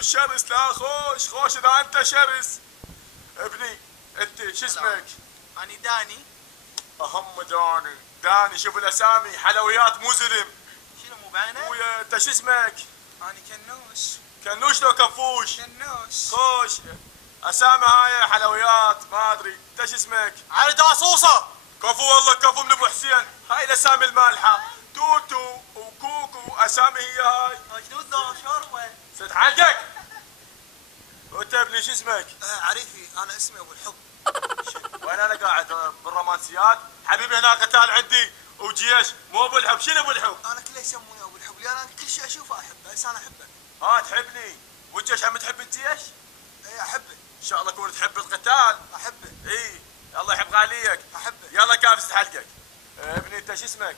الشرس. لا خوش اذا انت شرس. ابني انت شو اسمك؟ اني داني. اهم داني شوف الاسامي حلويات مو زلم. شنو مو باينه؟ ويا انت شو اسمك؟ اني كنوش. كنوش لو كفوش؟ كنوش. خوش اسامي هاي حلويات ما ادري. انت شو اسمك؟ علي داصوصه. كفو والله كفو من ابو حسين. هاي الاسامي المالحه توتو وكوكو اسامي هي هاي. مجنون ذا شوربه. سد حلقك. وانت ابني شو اسمك؟ عريفي انا اسمي ابو الحب. وين انا قاعد بالرومانسيات؟ حبيبي هنا قتال عندي وجيش مو ابو الحب. شنو ابو الحب؟ انا كله يسموني ابو الحب لان انا كل شيء اشوفه احبه. هسه انا احبه. تحبني والجيش هم تحب الجيش؟ اي احبه. ان شاء الله تكون تحب القتال. احبه. اي الله يحب غاليك. احبه. يلا كافس حلقك. ابني انت شو اسمك؟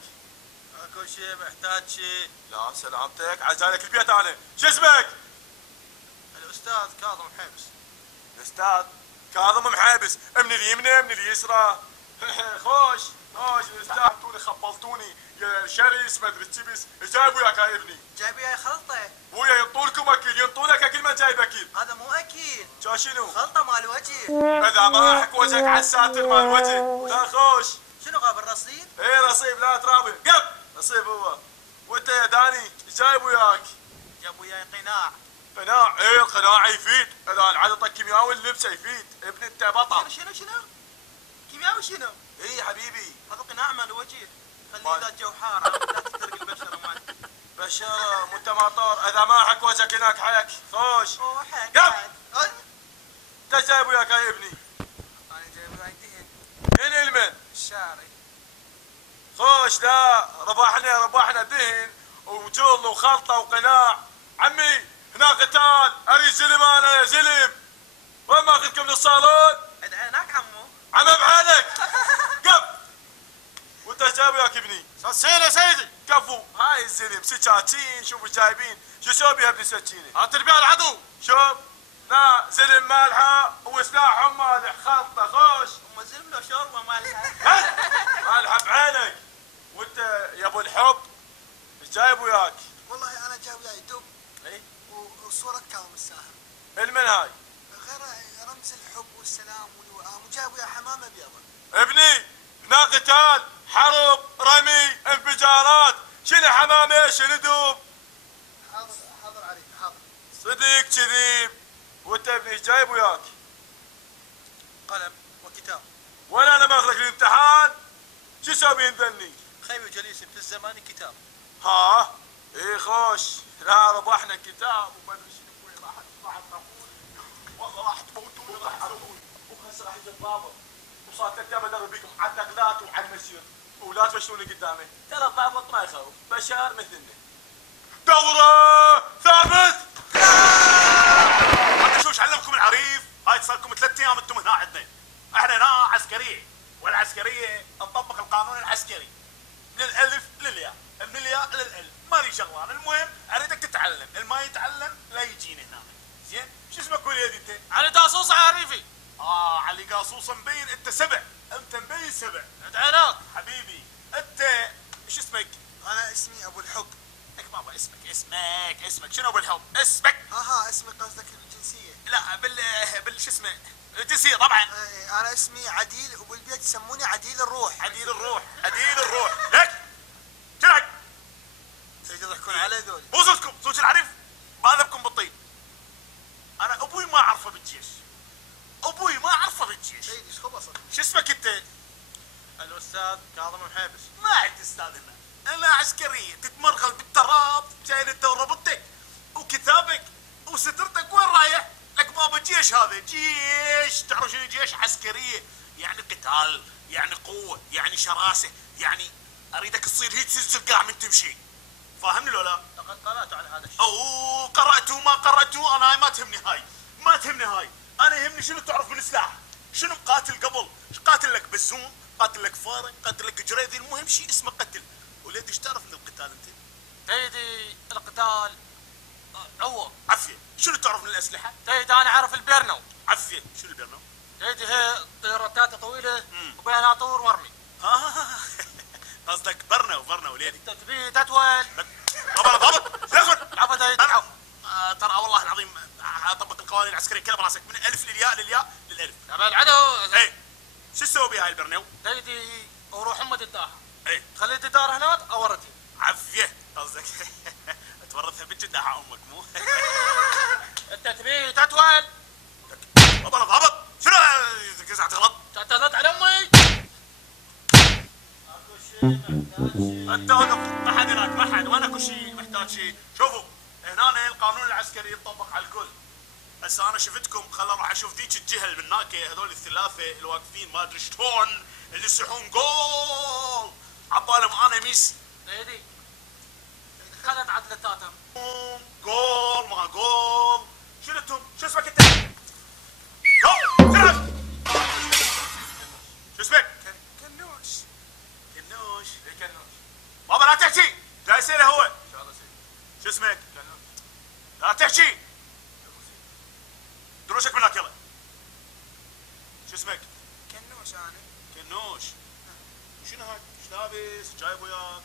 اكو شيء محتاج شيء. لا سلامتك عزالك البيت انا. شو اسمك؟ الاستاذ كاظم حبس. الاستاذ كاظم محابس. من اليمنى من اليسرى. خوش الاستاذ انتوني خبلتوني يا شرس ما ادري تبس. ايش جايب وياك يا ابني؟ جايب وياي خلطه. ويا ينطونكم اكل ينطونك اكل ما جايب اكل. هذا مو اكل. شنو؟ خلطه مال وجه. اذا ما احك وجهك على الساتر مال وجه. لا خوش. شنو غاب الرصيد؟ ايه رصيب لا ترابي. قب رصيب هو. وانت يا داني ايش جايب وياك؟ جاب وياي قناع. قناع؟ ايه القناع يفيد. اذا العدطه كيمياوي اللبسه يفيد. ابن انت بطل. شنو؟ كيمياوي شنو؟ ايه يا حبيبي هذا قناع مال وجه. خليه اذا الجو حار لا تحترق البشره مالك. بشره مو انت مطار. اذا ما حك وجهك هناك حك. خوش. اوه حك. قب. انت جايب وياك يا ابني؟ انا جايب وياي دهن. من المن؟ الشاري. خوش لا ربحنا دهن وجل وخلطه وقناع. عمي هنا قتال. اريد زلم انا يا زلم. وين ماخذكم للصالون؟ هناك عمو. عم بعينك. قف. وانت جايب وياك ابني؟ سكينه سيدي. كفو. هاي الزلم سكاكين شوفوا جايبين. شو سوي بها ابن سكينه؟ هاتربيع العدو. شوف لا زلم مالحه وسلاحهم مالح خلطه. خوش. ام زلم لو شوربه مالها. مالحه بعينك. وانت يا ابو الحب ايش جايب وياك؟ والله انا جايب وياي دب. اي وصوره كاظم الساهر. المن هاي؟ غير رمز الحب والسلام والوئام. وجايب وياي حمامه بيضه. ابني هنا قتال حرب رمي انفجارات. شنو حمامه شنو دوب؟ حاضر عليك حاضر. صدق كذيب. وانت ابني ايش جايب وياك؟ قلم وكتاب. وين انا ماخذك الامتحان؟ شو سوي ذني؟ خيمي جليس في الزمان كتاب. ها؟ ايه خوش. لا ربحنا كتاب وما ادري شنو. وين راح تموتوني والله راح تموتوني راح تموتوني. وهسه راح يجي الضابط وصارت التامة ادرب بيكم على النقلات وعلى المسير ولا تفشلوني قدامي. ترى الضابط ما يخوف. بشار مثلنا. دورة ثابت. هذا شو ايش علمكم العريف؟ هاي صار لكم 3 ايام انتم هنا عندنا. احنا هنا عسكريه والعسكريه نطبق القانون العسكري من الالف للياء، من الياء للال، مالي شغلان. المهم اريدك تتعلم، ما يتعلم لا يجيني هنا. زين؟ شو اسمك وليدي انت؟ علي داصوص عريفي. علي قاصوص مبين انت سبع. انت مبين سبع. ادعيناك حبيبي انت شو اسمك؟ انا اسمي ابو الحب. لك بابا اسمك شنو ابو الحب؟ اسمك؟ اسمي قصدك الجنسيه؟ لا بال شو اسمه؟ الجنسيه طبعا. انا اسمي عديل وبالبيت يسموني عديل الروح. عديل الروح. لك هذا محابس. ما عاد تستاذنا، انا عسكريه تتمرغل بالتراب، شايل انت وربطك وكتابك وسترتك، وين رايح؟ لك بابا جيش، هذا جيش، تعرف شنو جيش؟ عسكريه، يعني قتال، يعني قوه، يعني شراسه، يعني اريدك تصير هيك تسلسل قاع من تمشي، فاهمني لو لا؟ لقد قرأت على هذا الشيء. او قرأتوا ما قرأتوا، انا ما تهمني هاي، ما تهمني هاي، انا يهمني شنو تعرف من السلاح، شنو قاتل قبل، قاتل لك بزون، قاتل لك فارق، قاتل لك جريدي، المهم شيء اسمه قتل، وليد ايش تعرف من القتال انت؟ سيدي القتال عوض. عفيه، شنو تعرف من الاسلحه؟ سيدي انا اعرف البيرنو. عفيه، شنو البرنامج؟ سيدي هي طيارات طويله وبينها طور مرمي. قصدك برنا وليدي. تثبيت اتول. ضبط تاخذ عفوا سيدي. ترى والله العظيم اطبق القوانين العسكريه كلها براسك، من الالف للياء للالف. تبع العدو. اي شو تسوي بهاي البرنو؟ سيدي وروح امة الداحة. اي خلي الدار هناك اورتي. عفيه قصدك تورثها بالجداحه امك مو؟ التثبيت اتول. ضبط شنو قزعت غلط؟ تعتذرت على امي. انت وقف، ما حد هناك، ما حد، وانا كل شيء محتاج شيء. شوفوا هنا القانون العسكري يطبق على الكل. هسه انا شفتكم، خل راح اشوف ذيك الجهه اللي بالناك، هذول الثلاثه اللي واقفين ما ادري شلون اللي يصيحون جول عبالهم انا ميسي. سيدي خلت عدل التاتر. جول ما جول، شنو انتم؟ شو اسمك انت؟ جول تعرف شو اسمك؟ كنوش. كنوش. اي كنوش. بابا لا تحكي، جاي يصير هو. ان شاء الله سيدي. شو اسمك؟ كنوش. لا تحكي، دروشك من هناك يلا. شو اسمك؟ كنوش انا. كنوش. وشنو هاي؟ ايش لابس؟ جايب وياك؟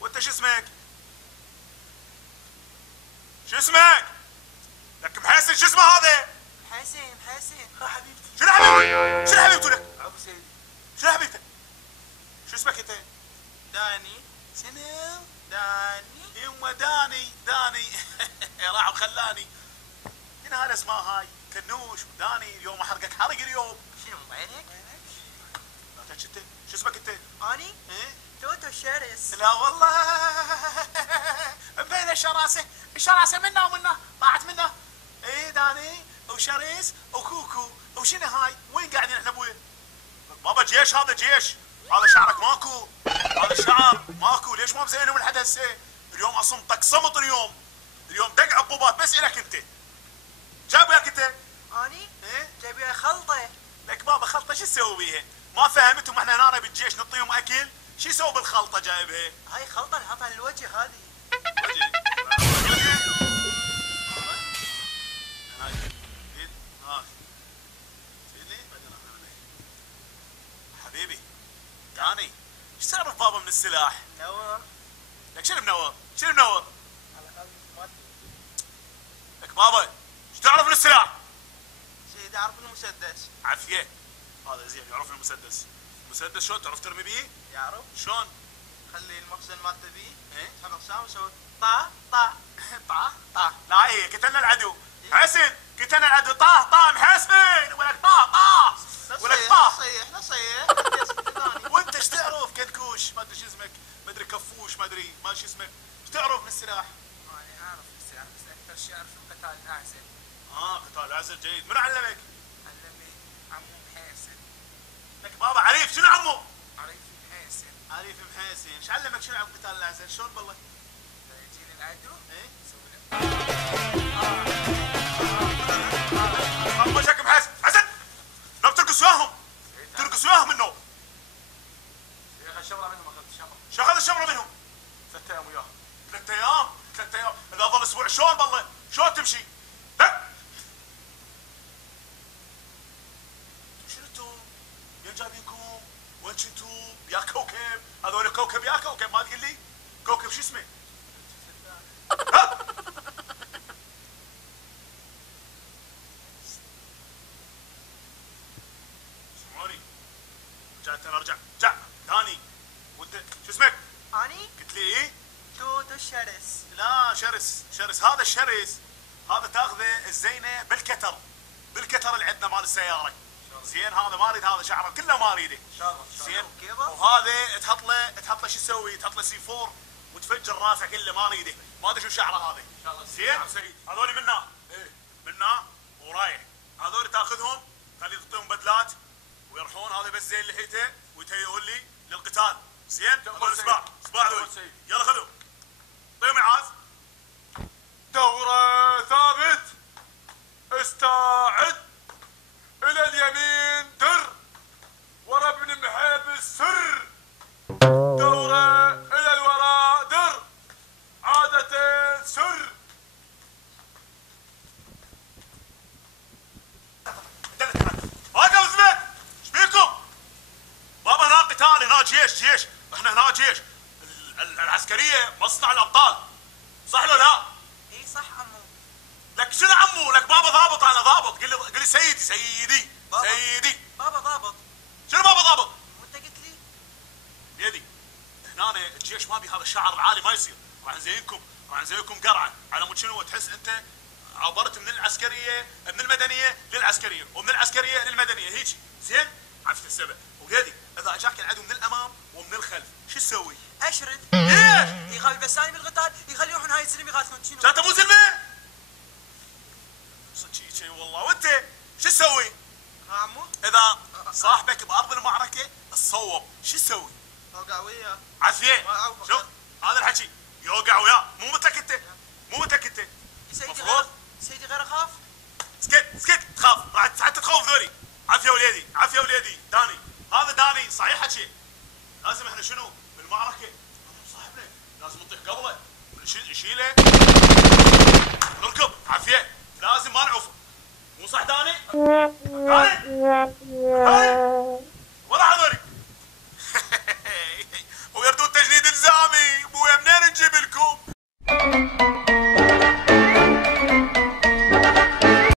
وانت شو اسمك؟ شو اسمك؟ لك محسن، شو اسمه هذا؟ حسين. حبيبتي. شنو حبيبتي؟ شنو حبيبته لك؟ عفو سيدي. شنو حبيبتك؟ شو اسمك انت؟ داني. شنو؟ داني. يما داني راح وخلاني. من هذا اسمها هاي؟ كنوش وداني، اليوم احرقك حرق اليوم. شنو بعينك؟ لا تحكي انت، شو اسمك انت؟ اني ايه؟ توتو شرس. لا والله مبين الشراسه منا ومنا، طاعت منا. ايه داني وشريس وكوكو، وشنو هاي؟ وين قاعدين احنا ابوي؟ بابا جيش، هذا جيش، هذا شعرك ماكو، هذا الشعر ماكو، ليش ما مزينه من حد هسه؟ اليوم اصمتك صمت، اليوم دق عقوبات بس الك انت. جايب وياك انت؟ اني ايه؟ جايب وياي خلطه. لك بابا خلطه شو تسوي بيها؟ ما فهمتهم احنا هنا بالجيش نعطيهم اكل؟ شو يسوي بالخلطه جايبها؟ هاي خلطه نحطها للوجه هذه. حبيبي داني، ايش تعرف بابا من السلاح؟ نور. لك شنو منور؟ شنو منور؟ على قلبي مالتي. لك بابا ايش تعرف من السلاح؟ سيدي اعرف المسدس. عافيه، هذا زين يعرف المسدس. المسدس شلون تعرف ترمي بيه؟ يعرف. شلون؟ خلي المخزن مالته بيه. ايه؟ تحط سام وسوي طا. طا لا ايه قتلنا العدو. حسن قتلنا العدو، طاه محسن، ولك طاه ولك طاه. نصيح. وانت ايش تعرف كنكوش؟ ما ادري شو اسمك، ما ادري كفوش، ما ادري ما شو اسمك، ايش تعرف من السلاح؟ انا اعرف السلاح بس اكثر شيء اعرف القتال الاعزل. قتال عزل جيد، من علمك؟ علمني عمو محيسن. لك بابا عريف، شنو عمو؟ عريف محيسن. عريف محسن، ايش علمك شنو عن قتال العزل؟ شلون بالله؟ يجي العدو ايه؟ يسوي له خمشك محسن، حسن نب ترقص وياهم، ترقص وياهم النوم. يا اخي الشمره منهم اخذت الشمره. شو اخذ الشمره منهم؟ 3 ايام وياهم. 3 ايام، اذا ظل اسبوع شلون بالله؟ شلون تمشي؟ لا شنو انتم؟ يا جايبينكم؟ وين كنتوا؟ يا كوكب، هذول كوكب يا كوكب، ما تقول لي؟ كوكب شو اسمه؟ ها؟ سمعوني، ارجع ثاني. وانت شو اسمك؟ اني قلت لي ايه؟ توتو شرس. لا شرس، هذا الشرس هذا تاخذه الزينه بالكتر اللي عندنا مال السياره. زين هذا ما اريد، هذا شعره كله ما اريده. زين وهذا تحط له شو تسوي؟ تحط له C4 وتفجر راسه كله ما اريده، ما ادري شو شعره هذا. زين هذول منا منا ورايح، هذول تاخذهم خلي تعطيهم بدلات ويروحون، هذا بس زين لحيته ويتهيئون لي للقتال. زين هذول سباع هذول، يلا خذهم طيب معاذ. دورة ثابت، استعد، الى اليمين در، ورا ابن محيب السر، دورة الى الوراء در، عادة سر. هاكم زبد ايش بيكم؟ بابا هناك قتال، هناك جيش، احنا هناك جيش. العسكرية مصنع الابطال، صح ولا لا؟ اي صح عمو. لك شنو عمو؟ لك بابا ضابط، انا ضابط. قل لي سيدي بابا. سيدي. بابا ضابط. شنو بابا ضابط؟ وانت قلت لي؟ بيدي هنا الجيش ما بي هذا الشعر العالي ما يصير. راح نزينكم قرعه على مود شنو تحس انت عبرت من العسكريه من المدنيه للعسكريه ومن العسكريه للمدنيه هيجي. زين عرفت السبب. وبيدي اذا اجاك العدو من الامام ومن الخلف شو تسوي؟ اشرد. ليش؟ يخلي البسايم بالقتال، يخلي يروحون هاي الزلمه يقاتلون شنو؟ انت مو زلمه؟ صدق شي والله. وانت شو تسوي؟ ها عمو؟ اذا صاحبك بارض المعركه تصوب شو تسوي؟ اوقع وياه. عافيه. شوف هذا الحكي يوقع وياه، مو مثلك انت. مفروض سيدي غير اخاف. اسكت تخاف راح حتى تخوف ذولي. عافيه وليدي داني، هذا داني صحيح حكي. لازم احنا شنو بالمعركه صاحبنا لازم نطيح قبله نشيله نركض. عافيه لازم ما نعوفه، مو صح داني؟